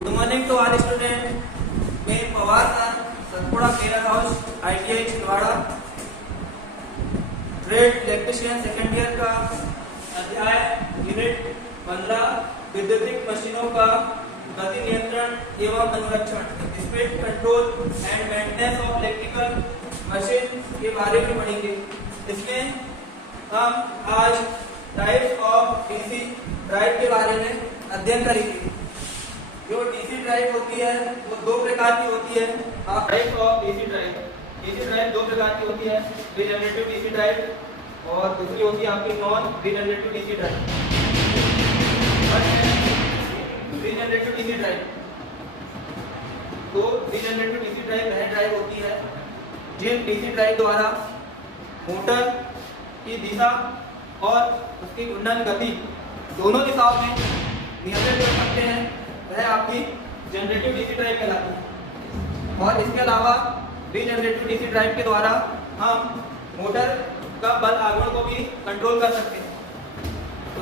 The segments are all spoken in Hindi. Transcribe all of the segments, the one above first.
Good morning to all students. मैं Pawar sir Satpura care house ITI Chhindwara trade electrician second year का अध्याय यूनिट 15 विद्युतिक मशीनों का गति नियंत्रण एवं अनुरक्षण speed control and maintenance of electrical machine के बारे में पढ़ेंगे। इसमें हम आज टाइप्स ऑफ डीसी ड्राइव के बारे में अध्ययन करेंगे। जो डीसी ड्राइव होती है वो दो प्रकार की होती है। टाइप ऑफ डीसी ड्राइव दो प्रकार की होती है, रीजनरेटिव डीसी ड्राइव और दूसरी होती है आपकी non regenerative DC drive. Regenerative DC drive तो रीजनरेटिव डीसी ड्राइव वह ड्राइव होती है जिन डीसी ड्राइव द्वारा मोटर की दिशा और उसकी घूर्णन गति दोनों दिशाओं में नियंत्रित कर सकते हैं, वह आपकी जनरेटिव डीसी ड्राइव कहलाती है। और इसके अलावा रीजनरेटिव डीसी ड्राइव के द्वारा हम मोटर का बल आगमन को भी कंट्रोल कर सकते हैं।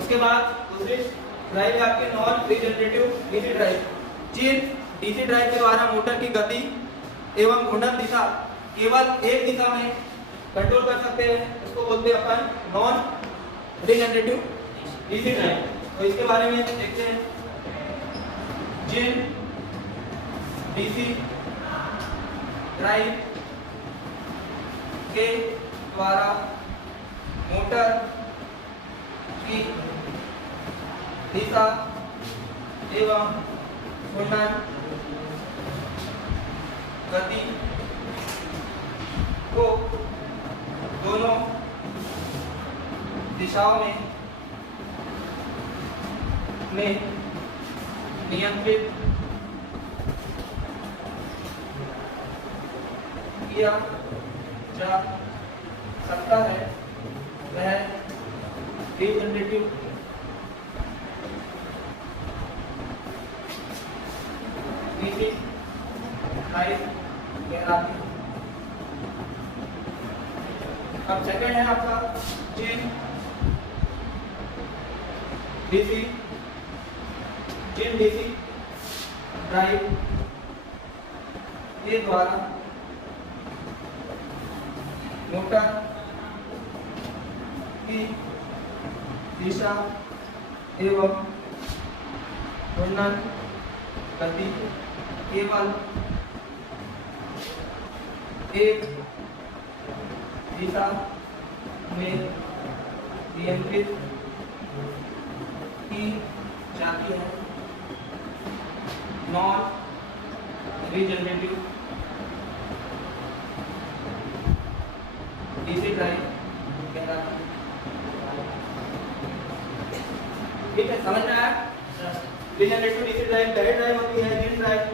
उसके बाद दूसरी ड्राइव है आपकी नॉन रीजनरेटिव डीसी ड्राइव। जिन डीसी ड्राइव के द्वारा मोटर की गति एवं घूर्णन दिशा केवल एक दिशा में कंट्रोल कर सकते हैं, उसको बोलते हैं अपन नॉन रीजनरेटिव डीसी ड्राइव। तो इसके बारे में देखते हैं। जिन डीसी ड्राइव के द्वारा मोटर की दिशा एवं घूर्णन गति को दोनों दिशाओं में नियंत्रित किया जा सकता है, वह रीजनरेटिव डीसी ड्राइव कहलाती है। अब सेकंड है आपका जिन डीसी ड्राइव के द्वारा मोटर की दिशा एवं घूर्णन गति केवल एक दिशा में नियंत्रित की जाती है, नॉन रीजनरेटिव डीसी ड्राइव कहलाता है। ठीक है, समझ में आया? रीजनरेटिव डीसी ड्राइव वह ड्राइव होती है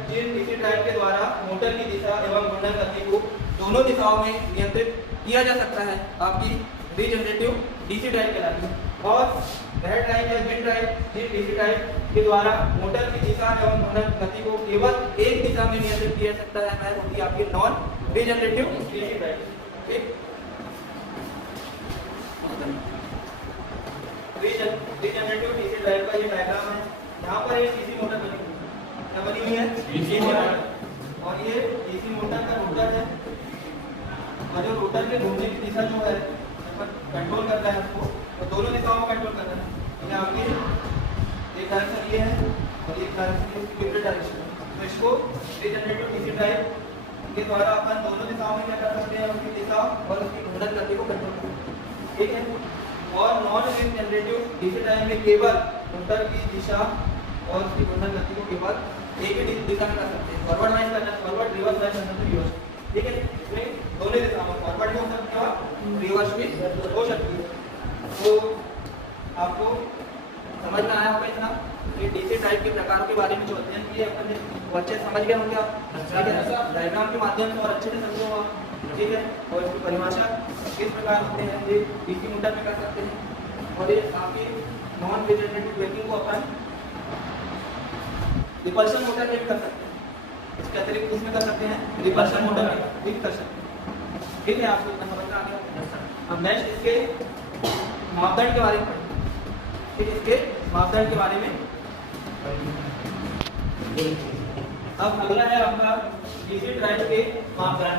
जिन डीसी ड्राइव के द्वारा मोटर की दिशा एवं घूर्णन गति को दोनों दिशाओं में नियंत्रित किया जा सकता है, आपकी रीजनरेटिव डीसी ड्राइव कहलाती है। और वह ड्राइव या जिन डीसी ड्राइव के द्वारा मोटर की दिशा एवं घूर्णन गति को केवल एक दिशा में नियंत्रित किया जा सकता है, वह होती है आपकी नॉन रीजनरेटिव डीसी ड्राइव। ठीक, रीजनरेटिव डीसी ड्राइव का ये डायग्राम है। यहाँ पर एक डीसी मोटर बनी हुई है। क्या बनी हुई है? DC motor. और ये डीसी मोटर का रोटर है, और जो रोटर के घूमने की दिशा जो है कंट्रोल करता है उसको, तो दोनों दिशाओं में कंट्रोल करता है। ये आपकी एक डायरेक्शन ये है और एक डायरेक्शन इसकी विपरीत डायरेक्शन है। तो इसको रीजनरेटिव डीसी ड्राइव के द्वारा अपन दोनों दिशाओं में क्या कर सकते हैं, उसकी दिशा और उसकी घूर्णन गति को कंट्रोल कर सकते हैं। ठीक है। और नॉन रीजनरेटिव डीसी ड्राइव में केवल मोटर की दिशा और उसकी घूर्णन गति को केवल एक ही दिशा में कर सकते हैं। फॉरवर्ड वाइज करना, फॉरवर्ड रिवर्स वाइज करना तो रिवर्स। ठीक है, इसमें दोनों दिशाओं में फॉरवर्ड भी हो सकती है और रिवर्स भी हो सकती है। तो आपको समझ में आया होगा इतना कि डीसी ड्राइव के प्रकारों के बारे में जो अध्ययन किए अपन अच्छे समझ गए होंगे आप। डायग्राम के माध्यम से और अच्छे से समझो आप। ठीक है, और इसकी परिभाषा किस प्रकार होते हैं, ये डीसी मोटर में कर सकते हैं। और ये आपकी नॉन रीजनरेटिव ब्रेकिंग को अपन रिपल्शन मोटर में भी कर सकते हैं। इसके अतिरिक्त किसमें कर सकते हैं? रिपल्शन मोटर में भी कर सकते हैं। ठीक है, आपको इतना समझ में आ गया। अब नेक्स्ट इसके मापदंड के बारे में पढ़ेंगे। ठीक है, इसके मापदंड के बारे में अब अगला है आपका डीसी ड्राइव के मापदंड।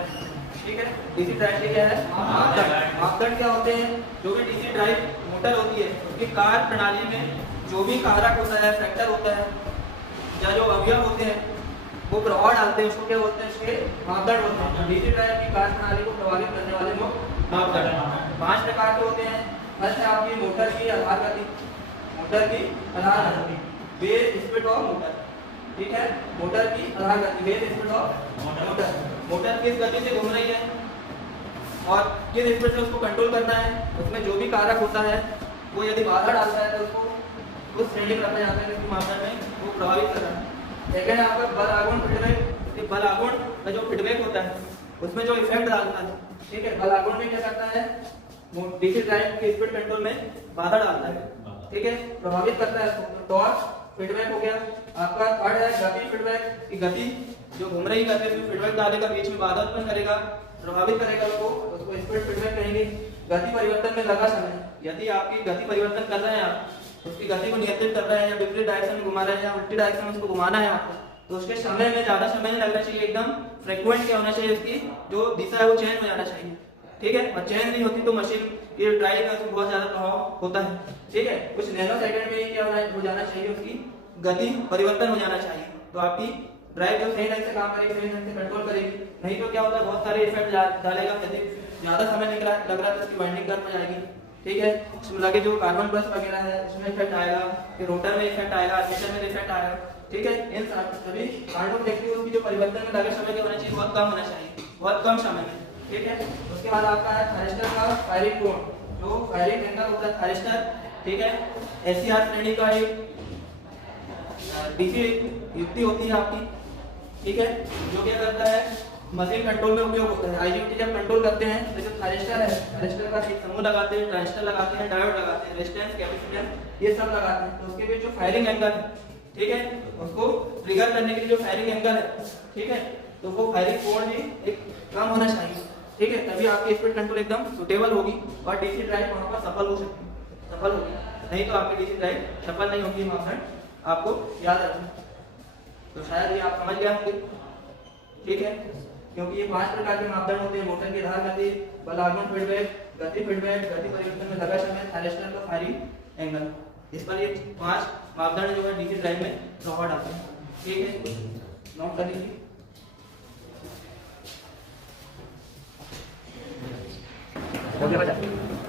ठीक है, डीसी ड्राइव के क्या है मापदंड। मापदंड क्या होते हैं? जो भी डीसी ड्राइव मोटर होती है उसकी कार्य प्रणाली में जो भी कारक होता है, फैक्टर होता है या जो अवयव होते हैं वो प्रभाव डालते हैं, उसको क्या बोलते हैं? उसके मापदंड होते हैं। डीसी ड्राइव की कार्य प्रणाली को प्रभावित करने वाले जो मापदंड 5 प्रकार के होते हैं। फर्स्ट है आपकी मोटर की आधार गति। मोटर की आधार गति, बेस स्पीड ऑफ मोटर। ठीक है, मोटर की आधार गति, base speed of motor. Motor किस गति से घूम रही है और किस स्पीड से उसको कंट्रोल करना है, उसमें जो भी कारक होता है वो यदि बाधा डालता है तो उसको उस श्रेणी में रखा जाता है जिसकी मात्रा में वो प्रभावित कर रहा है। सेकंड है आपका बल आघूर्ण फीडबैक। बल आघूर्ण का जो फीडबैक होता है उसमें जो इफेक्ट डालता है। ठीक है, बल आघूर्ण में क्या करता है? डीसी ड्राइव के स्पीड कंट्रोल में बाधा डालता है। ठीक है, प्रभावित करता है। टॉर्क फीडबैक हो गया आपका। थर्ड है गति फीडबैक की गति जो घूम रही गति में फीडबैक डालेगा, बीच में बाधा उत्पन्न करेगा, प्रभावित करेगा उसको स्पीड फीडबैक कहेंगे। गति परिवर्तन में लगा समय, यदि आपकी गति परिवर्तन कर रहे हैं आप, उसकी गति को नियंत्रित कर रहे हैं या विपरीत डायरेक्शन में घुमा रहे हैं या उल्टी डायरेक्शन में उसको घुमाना है आपको, तो उसके समय में ज्यादा समय नहीं लगना चाहिए। एकदम फ्रीक्वेंट क्या होना चाहिए? उसकी जो दिशा है वो चेंज हो जाना चाहिए। ठीक है, और चेंज नहीं होती तो मशीन ये ड्राइव में बहुत ज्यादा प्रभाव होता है। ठीक है, कुछ नैनो सेकंड में क्या हो जाना चाहिए? उसकी गति परिवर्तन हो जाना चाहिए, तो आपकी ड्राइव जो सही ढंग से काम करेगी, सही ढंग से कंट्रोल करेगी। नहीं तो क्या होता है? बहुत सारे इफेक्ट डालेगा, यदि ज्यादा समय लग रहा है तो उसकी वाइंडिंग गर्म हो जाएगी। ठीक है, उसमें लगे जो कार्बन प्लस वगैरह है उसमें इफेक्ट आएगा, फिर रोटर में इफेक्ट आएगा, आर्मेचर में इफेक्ट आएगा। ठीक है, इन सभी कारणों को देखते हुए उसकी जो परिवर्तन में लगे समय क्या होना चाहिए? बहुत कम होना चाहिए, बहुत कम समय में। ठीक है, उसके बाद आपका है थायरिस्टर का फायरिंग कोण, जो फायरिंग एंगल होता है थायरिस्टर। ठीक है, एससीआर श्रेणी का एक डीसी युक्ति होती है आपकी। ठीक है, जो क्या करता है? मशीन कंट्रोल में उपयोग होता है। आईजीयूटी जब कंट्रोल करते हैं तो जो थायरिस्टर है, थायरिस्टर का एक समूह लगाते हैं, ट्रांजिस्टर लगाते हैं, डायोड लगाते हैं, रेजिस्टेंस, कैपेसिटेंस ये सब लगाते हैं। तो उसके बीच जो फायरिंग एंगल है, ठीक है, उसको ट्रिगर करने के लिए जो फायरिंग एंगल है, ठीक है, तो वो फायरिंग कोण भी एक कम होना चाहिए। ठीक है, तभी आपकी स्पीड कंट्रोल एकदम सुटेबल होगी और डीसी ड्राइव वहां पर सफल हो सकती है, सफल होगी। नहीं तो आपकी डीसी ड्राइव सफल नहीं होगी। मापदंड आपको याद रखना, तो शायद ये आप समझ गए होंगे। ठीक है, क्योंकि ये 5 प्रकार के मापदंड होते हैं। मोटर की आधार गति, बल आघूर्ण फीडबैक, गति फीडबैक, गति परिवर्तन में लगा समय, थायरिस्टर का फायरिंग एंगल। इस पर ये 5 मापदंड जो है डीसी ड्राइव में प्रभाव डालते हैं। ठीक है, नोट कर लीजिए।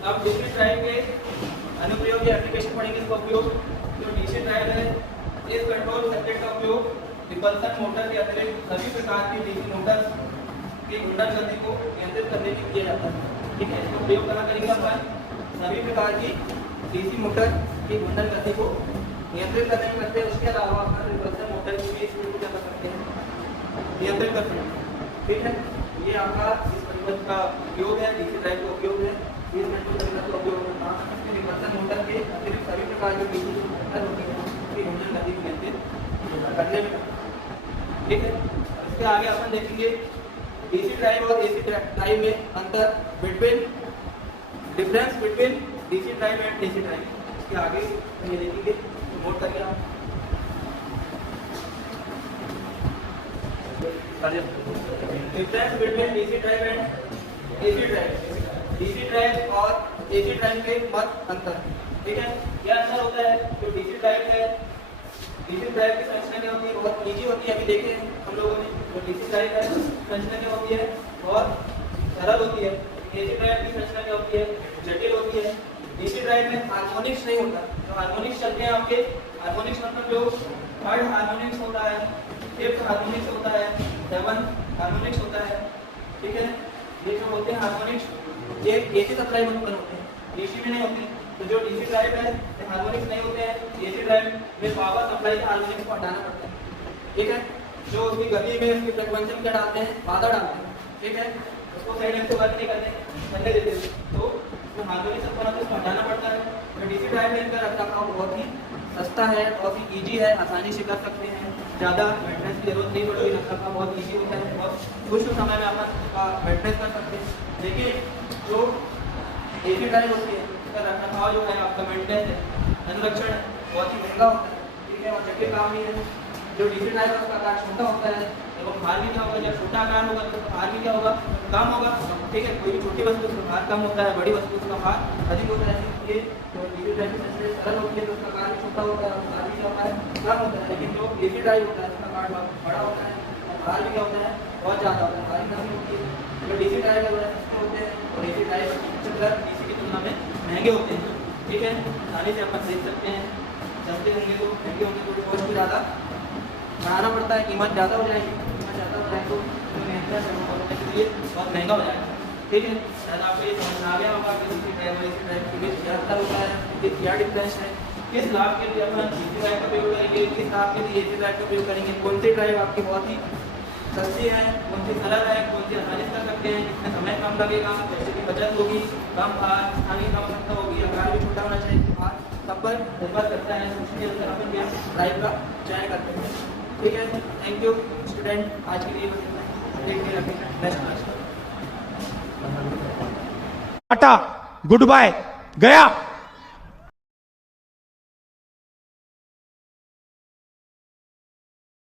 अब डीसी ड्राइव के अनुप्रयोग या एप्लीकेशन पढ़ेंगे। इसका उपयोग जो डीसी ड्राइव है, इस कंट्रोल सर्किट का उपयोग रिपल्सन मोटर के अतिरिक्त सभी प्रकार की डीसी मोटर की घूर्णन गति को नियंत्रित करने के लिए किया जाता है। ठीक है, इसका उपयोग कहाँ करेंगे अपन? सभी प्रकार की डीसी मोटर की घूर्णन गति को नियंत्रित करने में करते हैं। उसके अलावा अपन रिपल्सन मोटर की भी स्पीड को क्या कर सकते हैं? नियंत्रित कर सकते हैं। ठीक है, ये आपका इस परिवर्तन का उपयोग है, डीसी ड्राइव का उपयोग है। इस कंट्रोल सर्किट का उपयोग रिपल्सन मोटर के अतिरिक्त सभी प्रकार की डीसी मोटर होती है उसकी घूर्णन गति को नियंत्रित करने में। ठीक है, इसके आगे अपन देखेंगे डीसी ड्राइव और एसी ड्राइव में अंतर, difference between DC drive and AC drive. इसके आगे ये देखेंगे, तो नोट करिए आप। Difference between DC drive and AC drive. DC drive और एसी ड्राइव के मत अंतर। ठीक है, क्या अंतर होता है? जो डीसी ड्राइव है, डीसी ड्राइव की संरचना क्या होती है? बहुत इजी होती है। अभी देखे हम लोगों ने, जो डीसी ड्राइव है संरचना क्या होती है? बहुत सरल होती है। एसी ड्राइव की संरचना क्या होती है? जटिल होती है। डीसी ड्राइव में हार्मोनिक्स नहीं होता। जो हार्मोनिक्स चलते हैं आपके, हार्मोनिक्स मतलब जो थर्ड हार्मोनिक्स होता है, फिफ्थ हार्मोनिक्स होता है, सेवंथ हार्मोनिक्स होता है। ठीक है, ये जो होते हैं हार्मोनिक्स, ये एसी सप्लाई में उत्पन्न होते हैं, डीसी में नहीं होते। तो जो डीसी ड्राइव है हार्मोनिक्स नहीं होते हैं, एसी ड्राइव में पावर सप्लाई का हार्मोनिक्स को हटाना पड़ता है। ठीक है, जो उसकी गति में उसकी फ्रीक्वेंसी में क्या डालते हैं? बाधा डालते हैं। ठीक है, उसको सही ढंग से वर्क नहीं करने देते, तो हार्मोनिक्स उत्पन्न होता है, उसको हटाना पड़ता है। तो डीसी ड्राइव में इनका रखरखाव बहुत ही सस्ता है, बहुत ही ईजी है, आसानी से कर सकते हैं, ज़्यादा मेंटेनेंस की जरूरत नहीं पड़ती, रखरखाव बहुत ईजी होता है, बहुत कुछ समय में अपन उसका मेंटेनेंस कर सकते हैं। लेकिन जो एसी ड्राइव होती है उसका रखरखाव जो है, आपका मेंटेनेंस है, अनुरक्षण है, बहुत ही महंगा होता है। ठीक है, और जटिल काम नहीं है। जो डीसी ड्राइव है उसका आकार छोटा होता है एवं भार भी क्या होगा, जब छोटा आकार होगा तो भार भी क्या होगा, कम होगा। ठीक है, कोई भी छोटी वस्तु उसका भार कम होता है, बड़ी वस्तु उसका भार अधिक होता है। इसलिए जो डीसी ड्राइव की सेंसर सरल होती है तो उसका आकार भी छोटा होता है और भार भी क्या होता है, कम होता है। लेकिन जो डीसी ड्राइव होता है उसका आकार बड़ा होता है और भार भी क्या होता है, बहुत ज़्यादा होता है, भारी कमी होती है। जो डीसी ड्राइव है सस्ते होते हैं और डीसी ड्राइव डीसी की तुलना में महंगे होते हैं। ठीक है, आसानी से अपन खरीद सकते हैं, सस्ते होंगे तो महंगे होंगे तो कॉस्ट भी ज़्यादा बढ़ाना पड़ता है, कीमत ज़्यादा हो जाएगी, कीमत ज़्यादा हो जाए तो मेहनत के लिए बहुत महंगा हो जाएगा। ठीक है, शायद आपको ये समझ आ गया होगा कि डीसी ड्राइव और एसी ड्राइव के बीच क्या अंतर होता है, क्या डिफरेंस है, किस लाभ के लिए अपन डीसी ड्राइव का प्रयोग करेंगे, किस लाभ के लिए एसी ड्राइव का प्रयोग करेंगे, कौन सी ड्राइव आपकी बहुत ही सस्ती है, कौन सी सरल है, कौन सी आसानी से कर सकते हैं, जिसमें समय कम लगेगा, पैसे की बचत होगी, कम भार, स्थानीय कम आवश्यकता होगी, आकार भी छोटा होना चाहिए, भार सब पर निर्भर करता है। उसके अनुसार अपन क्या ड्राइव का चयन करते हैं। ठीक है, थैंक यू स्टूडेंट, आज के लिए बस इतना ही। देखते रखें next class. Tata, good bye, गया।